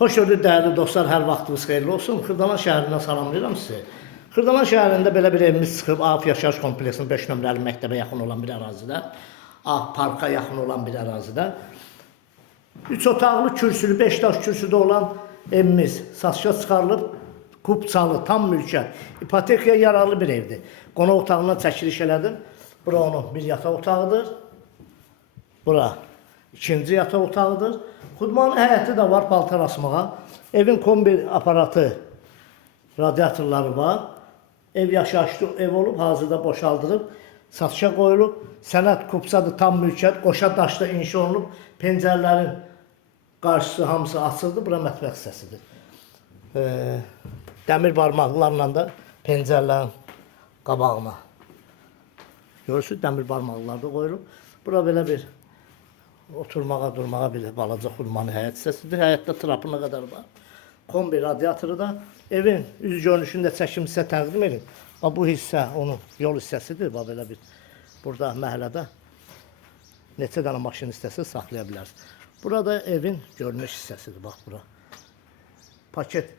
Xoş gördük dəyərli dostlar, hər vaxtınız xeyirli olsun. Xırdalan şəhərindən salamlayıram sizi. Xırdalan şəhərində belə bir evimiz çıxıb, AF Yaşayış kompleksinin 5 nömrəli məktəbə yaxın olan bir ərazidə, AF Parka yaxın olan bir ərazidə 3 otaqlı kürsülü, 5 daş kürsüdə olan evimiz satışa çıxarılıb, kupçalı, tam mülkiyyət, ipotekaya yararlı bir evdir. Qonaq otağından çəkiliş elədim. Bura onun bir yataq otağıdır. Bura ikinci yataq otağıdır. Xudmanın həyəti də var paltar asmağa. Evin kombi aparatı, radiatorları var. Ev yaşayışlı ev olub, hazırda boşaldılıb, satışa qoyulub. Sənət kupçadır, tam mülkiyyət, qoşa daşda inşa olunub. Pəncərələrin qarşısı hamısı açıldı. Bura mətbəx hissəsidir. Dəmir barmaqlarla da pəncərələrin qabağına. Görürsünüz, dəmir barmaqlar da qoyulub. Bura belə bir oturmağa, durmağa bir balaca xudmanın həyət hissəsidir. Həyətdə trapına qədər var. Kombi radiatoru da. Evin üz görünüşünü də çəkim sizə təqdim edin. Bu hissə onun yol hissəsidir. Belə bir burada məhəllədə neçə dənə maşın hissəsi saxlaya bilərsiniz. Burada evin görünüş hissəsidir. Bax bura. Paket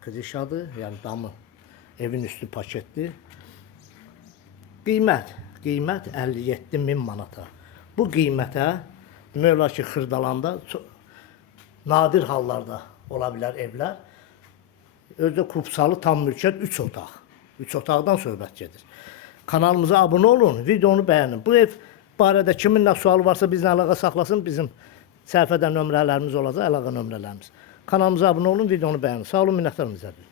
krişadır, yəni damı. Evin üstü paketdir. Qiymət 57.000 manata. Bu qiymətə demək olar ki, Xırdalanda nadir hallarda ola bilər evlər. Özdə kupçalı tam mülkiyyət 3 otaq. 3 otaqdan söhbət gedir. Kanalımıza abunə olun, videonu bəyənin. Bu ev barədə kimin nə sualı varsa bizlə əlaqə saxlasın. Bizim səhifədə nömrələrimiz olacaq, əlaqə nömrələrimiz. Kanalımıza abunə olun, videonu bəyənin. Sağ olun, minnətdarım izlədiyiniz üçün.